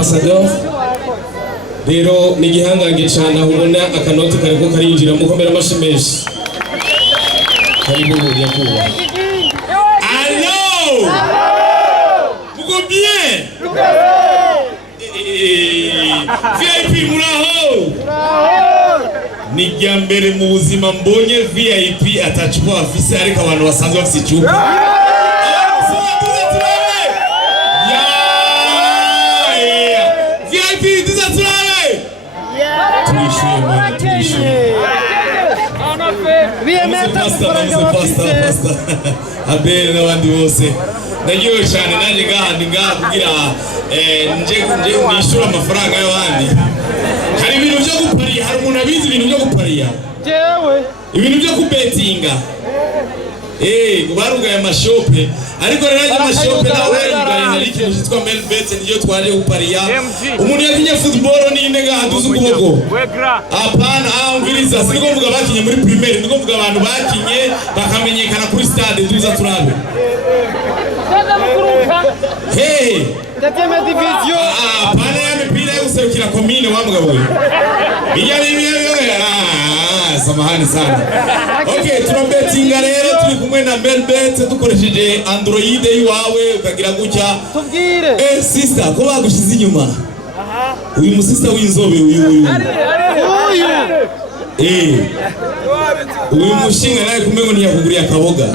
ambassadeur rero ni gihangange cyane ubona akanoti kariko karinjira mukomera amashimeshi karibu yakuba allo muko bien VIP muraho ni gyambere mu buzima mbonye VIP atachukua afisi ariko abantu basanzwe basicuka Abel n'abandi bose nagiye cyane nanjye ngaha kugira nje nishura amafaranga y'abandi hari ibintu byo gupariya hari umuntu abizi ibintu byo gupariya jewe ibintu byo kubetinga barugaye amashope ariko rero amashope nawe yugaye hari ikintu cyitwa Melbet niyo twaje gupariya umuntu yakinye football n'inde ngaha duze ukuboko apana umviriza siko mvuga bakinye muri primaire ndiko mvuga abantu bakinye bakamenyekana kuri stade tuza turabe hey deuxième division apana ya mipira yo guserukira commune wa mugabo we samahani sana. Okay, tunabetinga rero turi kumwe na Melbet dukoresheje Android iwawe ukagira gucya. Tubwire. Sister, ko bagushize inyuma. Uyu musista w'inzobe uyu. Uyu mushinga naye kumengo ni yakuguriya kaboga.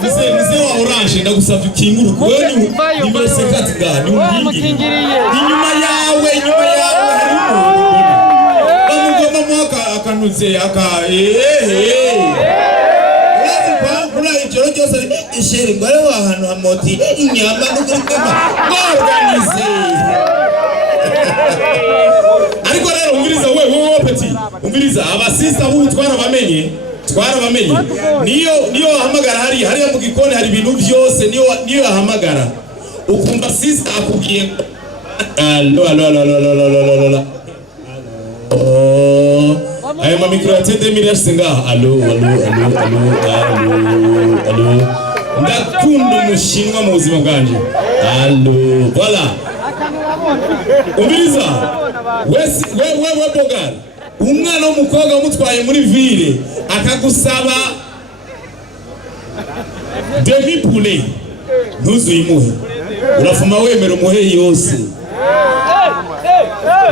Mzee wa orange ndagusavye ukinguru wewe ni mresekati gani umwingiriye. Inyuma yawe harimo akanuze aka kula ijoro cyose isheri ngare ahantu hamoti inyama n'ukama organize ariko rero umviriza wewe petit umviriza abasista bu twarabamenye niyo ahamagara hari mu gikoni hari ibintu byose niyo ahamagara ukumva sister akubwiye allo Aya mamikro atende mirashse ngaha allo ndakunda umushinwa mu buzima bwanje allo voilà umiriza we bogar umwana w'umukobwa umutwaye muri ville akagusaba demi poulet ntuzuyimuhe urafuma wemera umuhe yose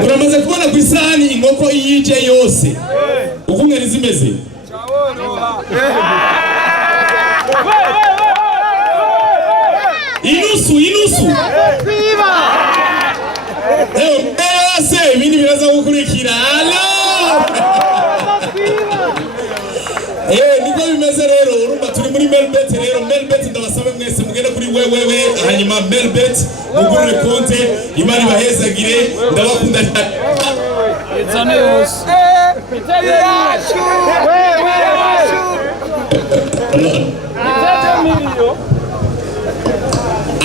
uramaze kubona ku isahani inkoko iyije yose ukumwe nizimeze inusu mbese ibindi biraza gukurikira niko bimeze rero urumva turi muri Melbet rero Melbet ndabasabe mwese mugende kuri wewe hanyuma Melbet mugurure konte imari bahezagire ndabakunda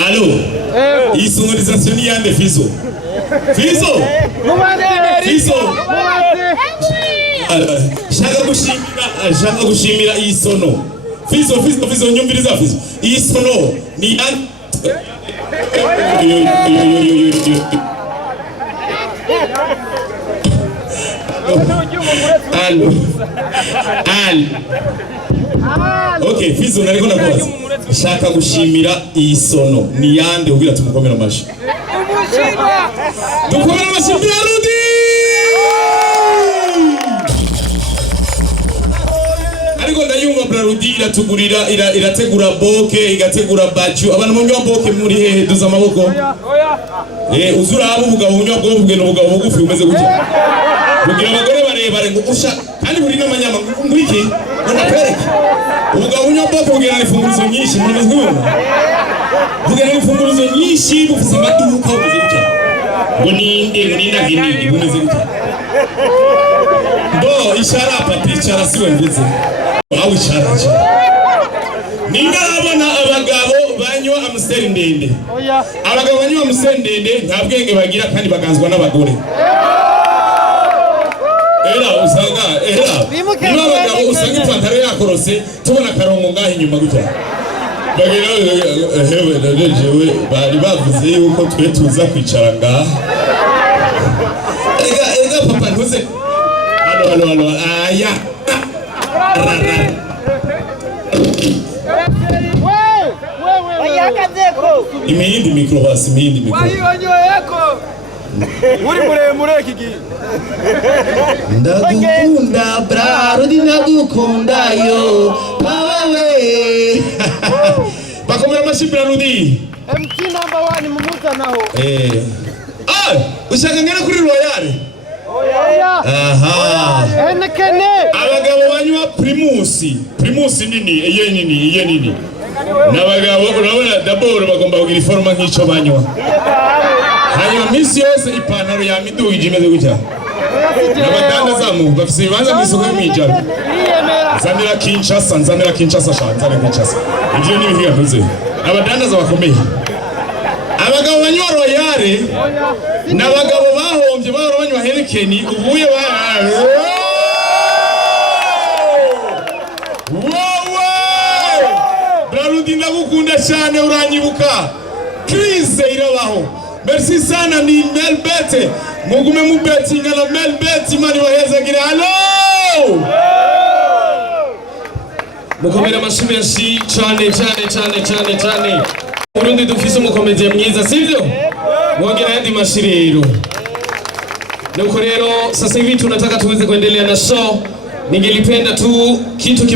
Allo iyi sonorisation ni yande Fizo shaka gushimira iyi sono Fizo nyumviriza Fizo iyi sono ni Allo okay Fizo nariko ndakubaza shaka gushimira iyi sono ni yande ubwira tumukomera amashi dukomera amashi Rudi ariko ndayumva Brarudi iratugurira irategura boke igategura baju abantu munywa boke muri hehe duza amaboko uzura abo ubugabo bunywa bwo bugeno ubugabo bugufi umeze gutya kugira abagore barebare ngo usha kandi buri n'amanyama ngwiki ndakwereka ubugabo bunywa boke bugena ifungurizo nyinshi muri mezwe bugena ifungurizo nyinshi bufise amaduka umeze gutya ngo ninde gini umeze gutya bo ishara paticara siwe mvuze aho ishara ninda abana abagabo banywa amuseri ndende abagabo banywa amuseri ndende nta bwenge bagira kandi baganzwa n'abagore niba abagabo usanga ipantaro yakorose tubona akarongo ngaho inyuma gutya hewe najewe bari bavuze yuko twe tuza kwicara ngaha. Ega papa ntuze. Hano aya. Imihindi mikro hasi, imihindi mikro. Uri muremure kiki. Ndagukunda brarudi ndagukunda yo pawe. Bakomera amashi brarudi. MC number 1 mumuza naho. Ushaka ngana kuri Royal? Aha. Henekene. Abagabo banywa Primus nini, iye nini. Nabagabo urabona daboro bagomba kugira iforma nk'ico banywa. Hanyuma misi yose ipantaro ya midugi imeze gutya. N'abadanda zamu bafise ibibanza mw'isoko y'imijana. Nzanira Kinshasa shanzana Kinshasa. Ivyo ni ibihiga ntuze. Abadanda zabakomeye. Abagabo banywa Royal n'abagabo bahombye bahora banywa Heineken ubuye Brarudi ndagukunda cyane uranyibuka. Crise irabaho. Merci sana ni Melbet. Mugume mu betting na Melbet mani wahezagire. Hello! Mukomera amashuri menshi cyane. Burundi dufise umukomediye mwiza sivyo? Mwongera yandi mashiriro. Nuko rero sasa hivi tunataka tuweze kuendelea na show. Ningelipenda tu kitu